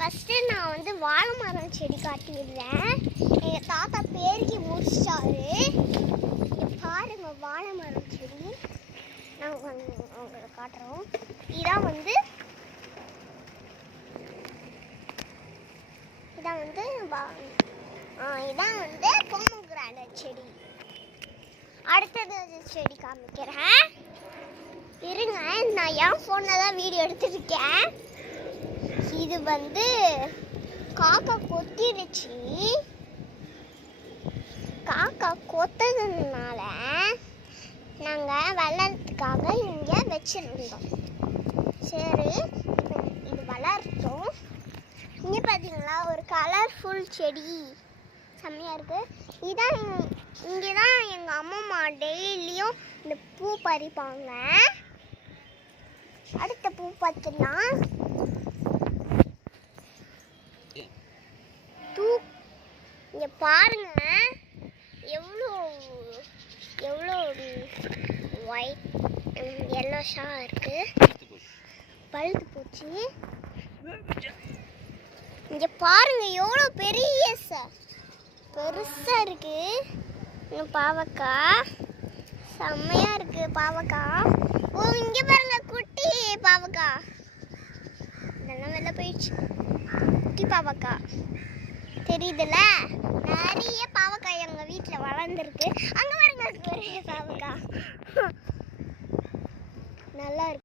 First நான் வந்து வாழை மரம் செடி காட்டிடுறேன். எங்கள் தாத்தா பேருக்கு முடிச்சாரு. பாருங்க வாழை மரம் செடி நாங்கள் உங்களை காட்டுறோம். இதான் வந்து பொமோகிரானட் செடி. அடுத்தது செடி காமிக்கிறேன் இருங்க. நான் என் ஃபோனில் தான் வீடியோ எடுத்துருக்கேன். இது வந்து காக்கா கொத்திடுச்சு. காக்கா கொத்ததுனால நாங்கள் வெள்ளத்துக்காக இங்கே வச்சுருந்தோம். சரி, இது வளர்த்தோம். இங்கே பார்த்தீங்களா ஒரு கலர்ஃபுல் செடி செம்மையாக இருக்குது. இதான் இங்கே தான் எங்கள் அம்மா டெய்லியும் இந்த பூ பறிப்பாங்க. அடுத்த பூ பார்த்துலாம். இங்கே பாருங்க எவ்வளோ ஒயிட் எல்லோஷாக இருக்குது. பழுத்து போச்சு. இங்கே பாருங்க எவ்வளோ பெருசாக இருக்குது. இன்னும் பாவக்காய் செம்மையாக இருக்குது. பாவக்காய் இங்கே பாருங்க குட்டி பாவக்காய். இதெல்லாம் வெளில போயிடுச்சு. குட்டி பாவக்காய் தெரியுதுல்ல. நிறைய பாவக்காய் எங்கள் வீட்டில் வளர்ந்துருக்கு. அங்கே பாருங்க பெரிய பாவக்காய் நல்லா இருக்கு.